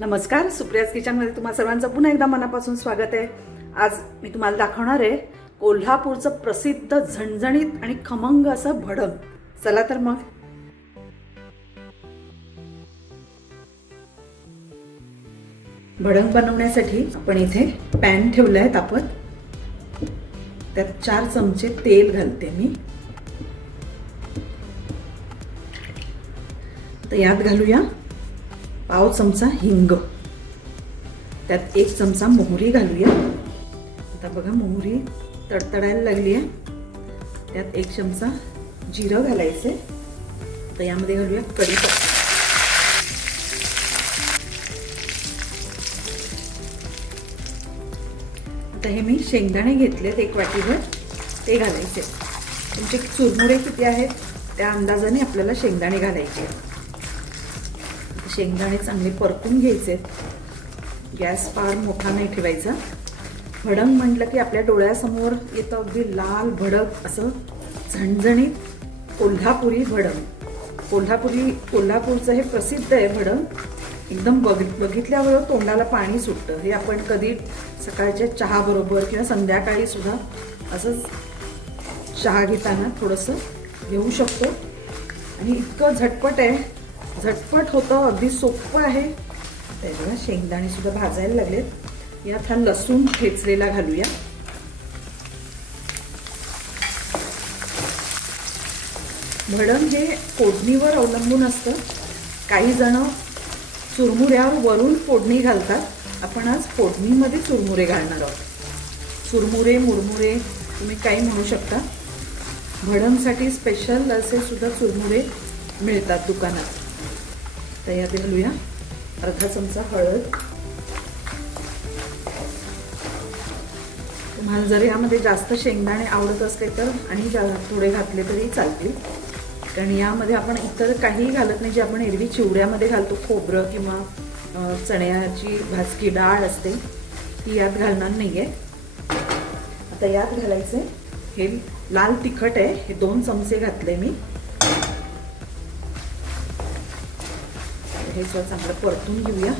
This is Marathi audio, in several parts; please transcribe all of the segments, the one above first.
नमस्कार, सुप्रियाज किचनमध्ये तुम्हा सर्वांचं पुन्हा एकदा मनापासून स्वागत आहे। आज मी तुम्हाला दाखवणार आहे कोल्हापूरचं प्रसिद्ध झणझणीत आणि खमंग असं भडंग। चला तर मग भडंग बनवण्यासाठी आपण इथे पॅन ठेवलाय तापत, त्यात 4 चमचे तेल घालते मी। तर यात घालूया पाव चमचा हिंग, त्यात 1 चमचा मोहरी घालूया। आता बघा मोहरी तडतडायला लागली आहे, त्यात 1 चमचा जिरं घालायचे। तर यामध्ये घालूया कढीपत्ता, आता हे मी शेंगदाणे घेतलेत 1 वाटीभर, ते घालायचे। तुमचे चुरमुरे किती आहेत त्या अंदाजाने आपल्याला शेंगदाणे घालायचे। शेंगदाणे चांगले परतून घ्यायचे, गॅस फार मोठा नाही ठेवायचा। भडंग म्हटलं की आपल्या डोळ्यासमोर येतं अगदी लाल भडक असं झणझणीत कोल्हापुरी भडंग। कोल्हापूरचं हे प्रसिद्ध आहे भडंग, एकदम बघितल्यावर तोंडाला पाणी सुटतं। हे आपण कधी सकाळच्या चहा बरोबर किंवा संध्याकाळी सुद्धा असंच चहा घेताना थोडंसं घेऊ शकतो आणि इतकं झटपट आहे, झटपट होतं, अगदी सोपं आहे। त्याला शेंगदाणे सुद्धा भाजायला लागलेत। यात हा लसूण ठेचलेला घालूया। भडंग हे फोडणीवर अवलंबून असतं, काही जण चुरमुऱ्यावर वरून फोडणी घालतात। आपण आज फोडणीमध्ये चुरमुरे घालणार आहोत। चुरमुरे मुरमुरे तुम्ही काही म्हणू शकता। भडंगसाठी स्पेशल असे सुद्धा चुरमुरे मिळतात दुकानात। तर यात घालूया अर्धा चमचा हळद। तुम्हाला जर यामध्ये जास्त शेंगदाणे आवडत असले तर आणि थोडे घातले तरी चालतील, कारण यामध्ये आपण इतर काही घालत नाही जे आपण एरवी चिवड्यामध्ये घालतो। खोबरं किंवा चण्याची भाजकी डाळ असते ती यात घालणार नाहीये। आता यात घालायचे हे लाल तिखट आहे, हे 2 चमचे घातले मी। हे चांगलं परतून घेऊया,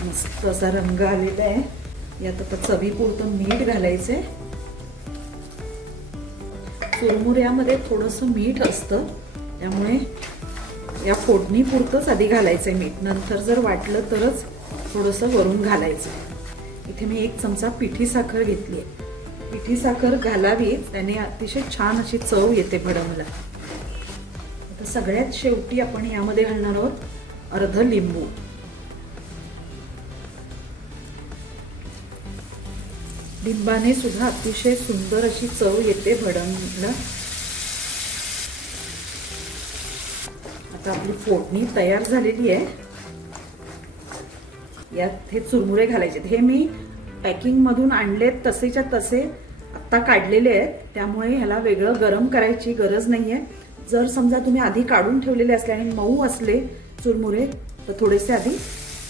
मस्त असा रंग आलेला आहे। यात आता चवीपुरतं मीठ घालायचंय। चुरमुऱ्यामध्ये थोडंसं मीठ असतं, त्यामुळे या फोडणी पुरतंच आधी घालायचंय मीठ, नंतर जर वाटलं तरच थोडंसं वरून घालायचं। इथे मी 1 चमचा पिठी साखर घेतली आहे। पिठी साखर घालावी, त्याने अतिशय छान अशी चव येते भडंगला। आता सगळ्यात शेवटी आपण यामध्ये घालणार आहोत अर्ध लिंबू। लिंबाने सुद्धा अतिशय सुंदर अशी चव येते भडंगला। आता आपली फोडणी तयार झालेली आहे। यात हे चुरमुरे घालायचे। हे मी पॅकिंग मधून आणलेत, तसेच्या तसे आता काढलेले आहेत, त्यामुळे ह्याला वेगळं गरम करायची गरज नाहीये। जर समजा तुम्ही आधी काढून ठेवलेले असले आणि मऊ असले चुरमुरे तर थोडेसे आधी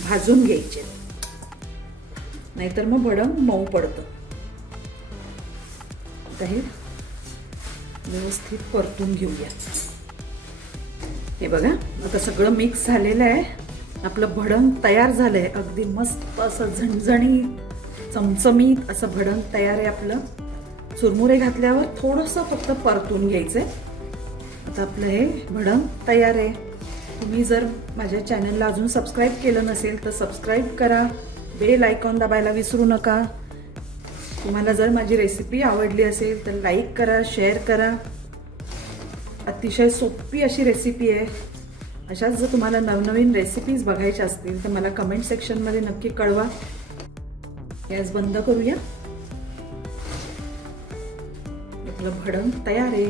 भाजून घ्यायचे, नाहीतर मग भडंग मऊ पडतं। आता हे व्यवस्थित परतून घेऊया। हे बघा आता सगळं मिक्स झालेलं आहे, आपलं भडंग तयार झालंय। अगदी मस्त असं झणझणीत चमचमीत असं भडंग तयार आहे आपलं। चुरमुरे घातल्यावर थोडंसं फक्त परतून घ्यायचंय। आता आपलं हे भडंग तयार आहे। तुम्ही जर माझ्या चॅनलला अजून सबस्क्राईब केलं नसेल तर सबस्क्राईब करा, बेल आयकॉन दाबायला विसरू नका। तुम्हाला जर माझी रेसिपी आवडली असेल तर लाईक करा, शेअर करा। अतिशय सोपी अशी रेसिपी आहे। अशाच जर तुम्हाला नवनवीन रेसिपीज बघायच्या असतील तर मला कमेंट सेक्शनमध्ये नक्की कळवा। गॅस बंद करूया, आपलं भडंग तयार आहे।